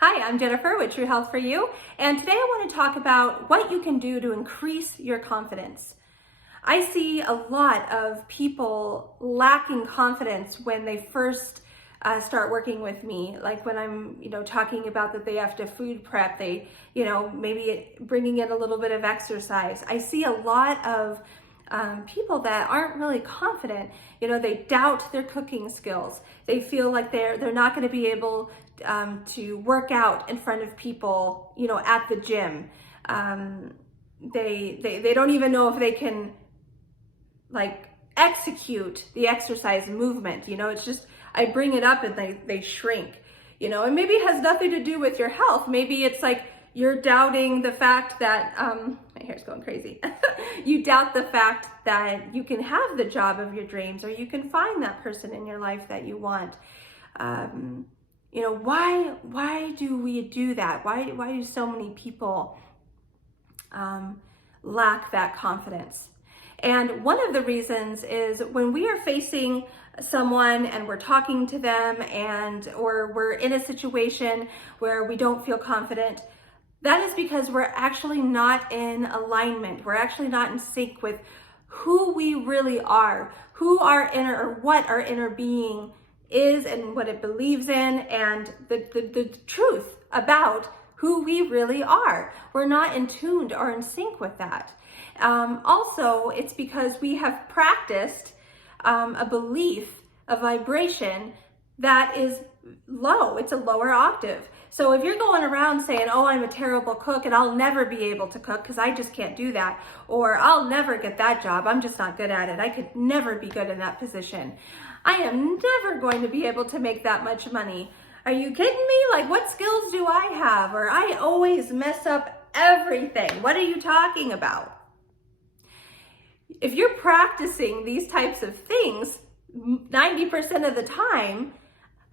Hi, I'm Jennifer with True Health for You, and today I want to talk about what you can do to increase your confidence. I see a lot of people lacking confidence when they first start working with me. Like when I'm, talking about that they have to food prep, they, maybe bringing in a little bit of exercise. I see a lot of people that aren't really confident. They doubt their cooking skills. They feel like they're not going to be able to work out in front of people, at the gym. They don't even know if they can execute the exercise movement. It's just, I bring it up and they shrink, and maybe it has nothing to do with your health. Maybe it's like you're doubting the fact that, my hair's going crazy. You doubt the fact that you can have the job of your dreams, or you can find that person in your life that you want. Why do we do that? Why do so many people lack that confidence? And one of the reasons is when we are facing someone and we're talking to them or we're in a situation where we don't feel confident, that is because we're actually not in alignment. We're actually not in sync with who we really are, what our inner being is and what it believes in, and the truth about who we really are. We're not in tune or in sync with that. Also, it's because we have practiced a belief, a vibration that is low. It's a lower octave. So if you're going around saying, oh, I'm a terrible cook and I'll never be able to cook because I just can't do that, or I'll never get that job, I'm just not good at it, I could never be good in that position, I am never going to be able to make that much money. Are you kidding me? Like, what skills do I have? Or I always mess up everything. What are you talking about? If you're practicing these types of things 90% of the time,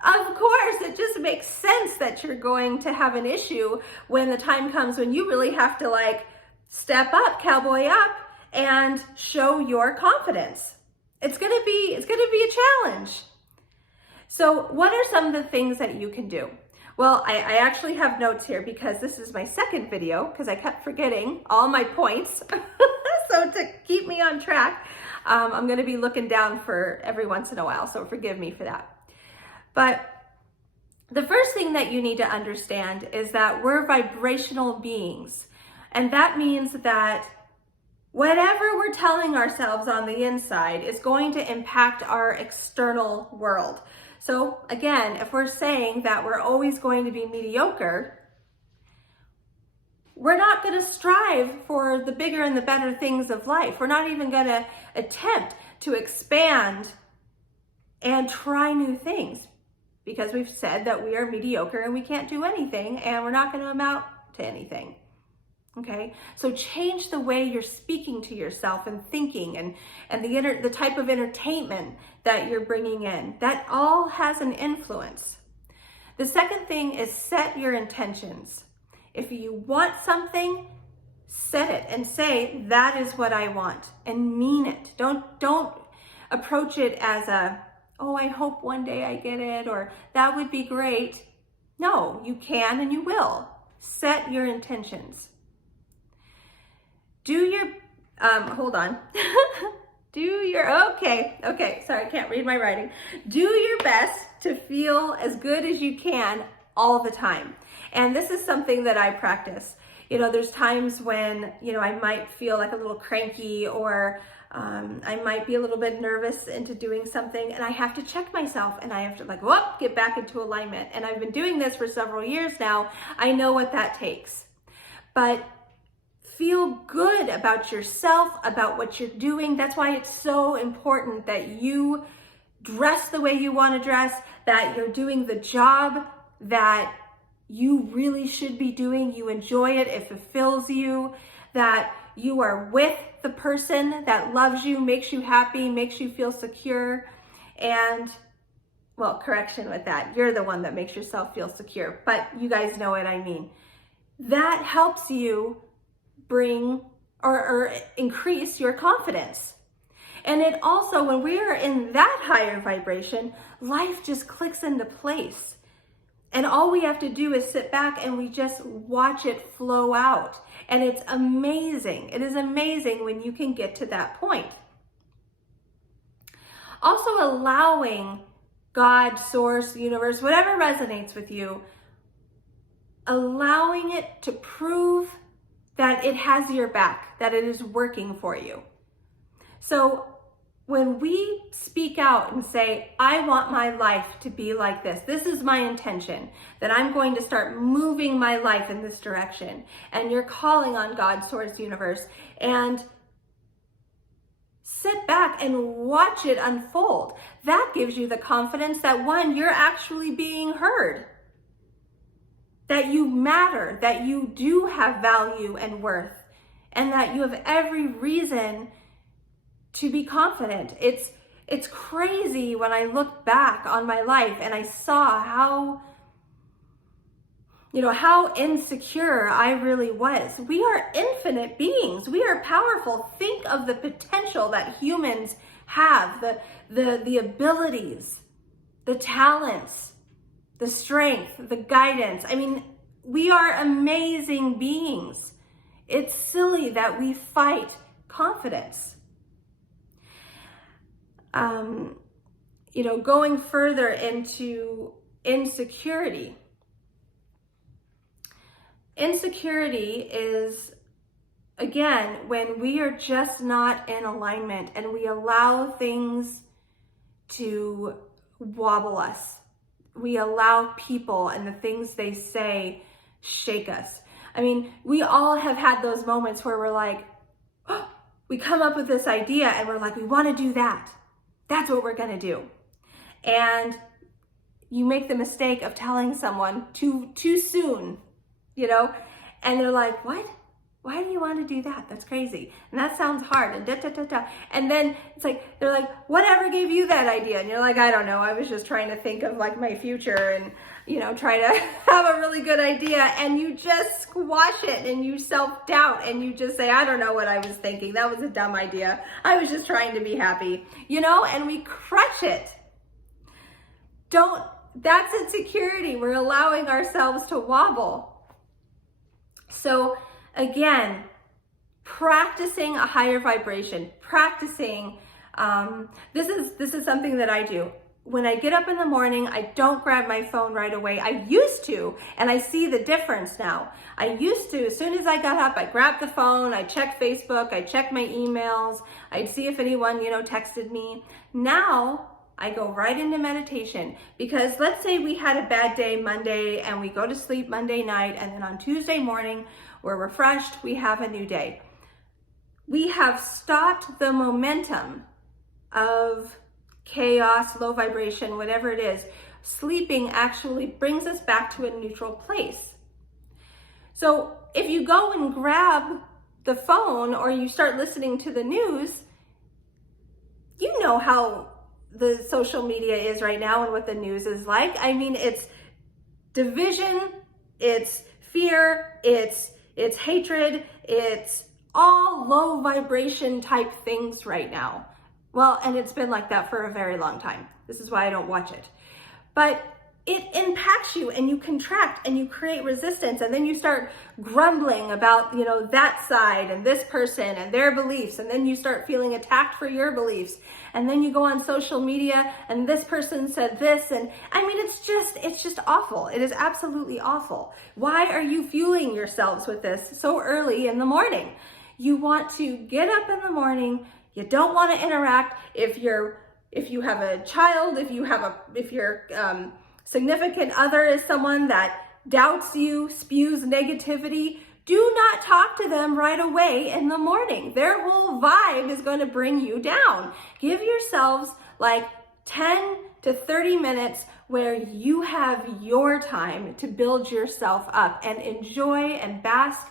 of course, it just makes sense that you're going to have an issue when the time comes when you really have to step up, cowboy up, and show your confidence. It's gonna be a challenge. So what are some of the things that you can do? Well, I actually have notes here because this is my second video because I kept forgetting all my points. So to keep me on track, I'm gonna be looking down for every once in a while, so forgive me for that. But the first thing that you need to understand is that we're vibrational beings. And that means that whatever we're telling ourselves on the inside is going to impact our external world. So again, if we're saying that we're always going to be mediocre, we're not going to strive for the bigger and the better things of life. We're not even going to attempt to expand and try new things because we've said that we are mediocre and we can't do anything and we're not going to amount to anything. Okay, so change the way you're speaking to yourself and thinking, and the type of entertainment that you're bringing in. That all has an influence. The second thing is set your intentions. If you want something, set it and say, that is what I want, and mean it. Don't approach it as oh, I hope one day I get it, or that would be great. No, you can and you will. Set your intentions. Okay, sorry, I can't read my writing. Do your best to feel as good as you can all the time. And this is something that I practice. There's times when, I might feel like a little cranky, or I might be a little bit nervous into doing something, and I have to check myself and I have to get back into alignment. And I've been doing this for several years now. I know what that takes. But feel good about yourself, about what you're doing. That's why it's so important that you dress the way you want to dress, that you're doing the job that you really should be doing. You enjoy it, it fulfills you, that you are with the person that loves you, makes you happy, makes you feel secure. And, well, correction with that, you're the one that makes yourself feel secure, but you guys know what I mean. That helps you bring or increase your confidence. And it also, when we are in that higher vibration, life just clicks into place. And all we have to do is sit back and we just watch it flow out. And it's amazing. It is amazing when you can get to that point. Also allowing God, source, universe, whatever resonates with you, allowing it to prove that it has your back, that it is working for you. So when we speak out and say, I want my life to be like this, this is my intention, that I'm going to start moving my life in this direction, and you're calling on God, source, universe, and sit back and watch it unfold. That gives you the confidence that, one, you're actually being heard, that you matter, that you do have value and worth, and that you have every reason to be confident. It's crazy when I look back on my life and I saw how insecure I really was. We are infinite beings. We are powerful. Think of the potential that humans have, the abilities, the talents, the strength, the guidance. I mean, we are amazing beings. It's silly that we fight confidence. Going further into insecurity. Insecurity is, again, when we are just not in alignment and we allow things to wobble us. We allow people and the things they say shake us. I mean, we all have had those moments where we're like, oh, we come up with this idea and we're like, we want to do that. That's what we're going to do. And you make the mistake of telling someone too soon, and they're like, what? Why do you want to do that? That's crazy. And that sounds hard. And And then it's like, they're like, whatever gave you that idea? And you're like, I don't know. I was just trying to think of like my future and, try to have a really good idea. And you just squash it and you self-doubt and you just say, I don't know what I was thinking. That was a dumb idea. I was just trying to be happy, and we crush it. That's insecurity. We're allowing ourselves to wobble. So again, practicing a higher vibration, practicing, this is something that I do. When I get up in the morning, I don't grab my phone right away. I used to, and I see the difference now. I used to, as soon as I got up, I grabbed the phone, I checked Facebook, I checked my emails, I'd see if anyone, texted me. Now, I go right into meditation, because let's say we had a bad day Monday and we go to sleep Monday night, and then on Tuesday morning, we're refreshed, we have a new day. We have stopped the momentum of chaos, low vibration, whatever it is. Sleeping actually brings us back to a neutral place. So if you go and grab the phone or you start listening to the news, you know how the social media is right now and what the news is like. I mean, it's division, it's fear, it's hatred, it's all low vibration type things right now. Well, and it's been like that for a very long time. This is why I don't watch it. But it impacts you and you contract and you create resistance, and then you start grumbling about, that side and this person and their beliefs, and then you start feeling attacked for your beliefs. And then you go on social media and this person said this, and I mean, it's just awful. It is absolutely awful. Why are you fueling yourselves with this so early in the morning? You want to get up in the morning. You don't want to interact. If you have a child, if your significant other is someone that doubts you, spews negativity, do not talk to them right away in the morning. Their whole vibe is going to bring you down. Give yourselves like 10 to 30 minutes where you have your time to build yourself up and enjoy and bask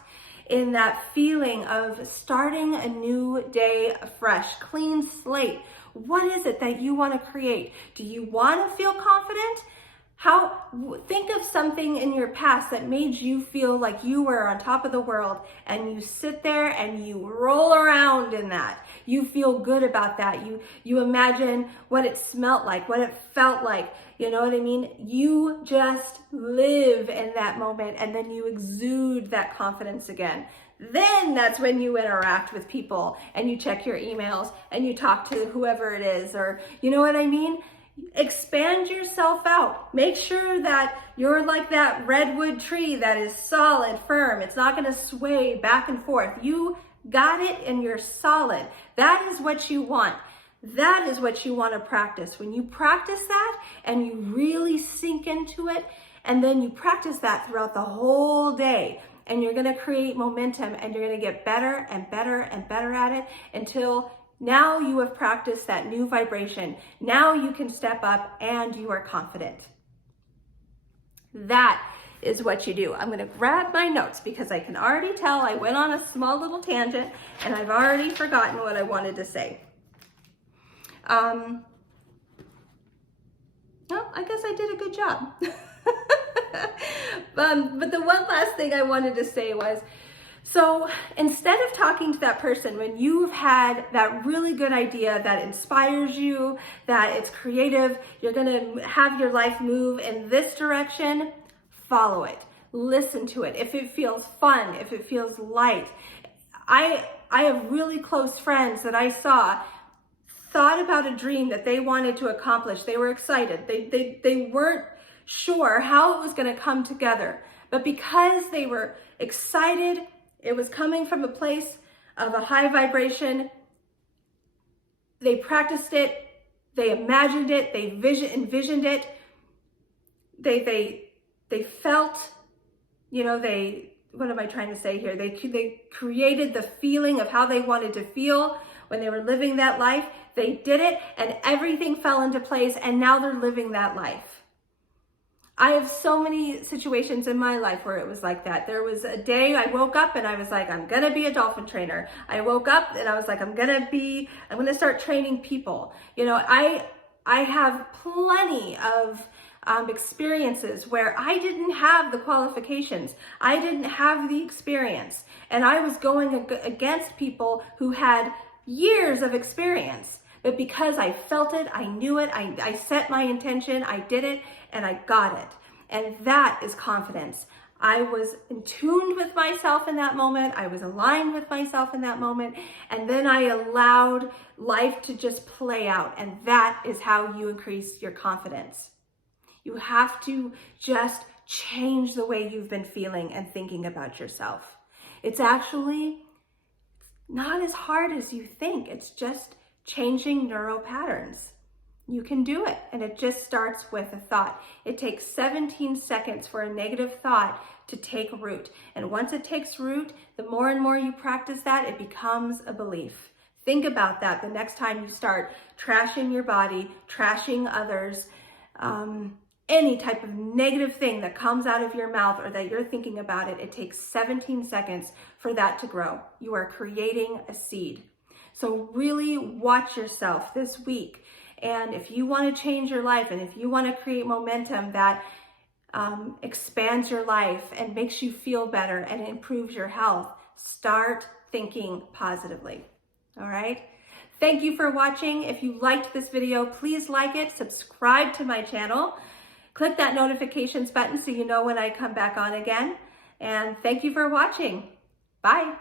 in that feeling of starting a new day fresh, clean slate. What is it that you want to create? Do you want to feel confident? Think of something in your past that made you feel like you were on top of the world, and you sit there and you roll around in that. You feel good about that. You imagine what it smelled like, what it felt like. You know what I mean? You just live in that moment, and then you exude that confidence again. Then that's when you interact with people and you check your emails and you talk to whoever it is, or you know what I mean? Expand yourself out. Make sure that you're like that redwood tree that is solid, firm. It's not going to sway back and forth. You got it and you're solid. That is what you want. That is what you want to practice. When you practice that and you really sink into it, and then you practice that throughout the whole day, and you're going to create momentum, and you're going to get better and better and better at it until now you have practiced that new vibration. Now you can step up and you are confident. That is what you do. I'm going to grab my notes because I can already tell I went on a small little tangent and I've already forgotten what I wanted to say. Well, I guess I did a good job. But the one last thing I wanted to say was, so instead of talking to that person when you've had that really good idea that inspires you, that it's creative, you're going to have your life move in this direction, follow it. Listen to it. If it feels fun, if it feels light. I have really close friends that I saw thought about a dream that they wanted to accomplish. They were excited. They weren't sure how it was going to come together. But because they were excited, it was coming from a place of a high vibration. They practiced it. They imagined it. They envisioned it. They felt, you know, what am I trying to say here? They created the feeling of how they wanted to feel when they were living that life. They did it and everything fell into place, and now they're living that life. I have so many situations in my life where it was like that. There was a day I woke up and I was like, I'm going to be a dolphin trainer. I woke up and I was like, I'm going to start training people. You know, I have plenty of experiences where I didn't have the qualifications. I didn't have the experience. And I was going against people who had years of experience. But because I felt it, I knew it, I set my intention, I did it, and I got it. And that is confidence. I was in tune with myself in that moment. I was aligned with myself in that moment. And then I allowed life to just play out. And that is how you increase your confidence. You have to just change the way you've been feeling and thinking about yourself. It's actually not as hard as you think. It's just changing neural patterns. You can do it, and it just starts with a thought. It takes 17 seconds for a negative thought to take root. And once it takes root, the more and more you practice that, it becomes a belief. Think about that the next time you start trashing your body, trashing others, any type of negative thing that comes out of your mouth or that you're thinking about it. It takes 17 seconds for that to grow. You are creating a seed. So really watch yourself this week. And if you want to change your life, and if you want to create momentum that expands your life and makes you feel better and improves your health, start thinking positively. All right? Thank you for watching. If you liked this video, please like it, subscribe to my channel, click that notifications button so you know when I come back on again. And thank you for watching. Bye.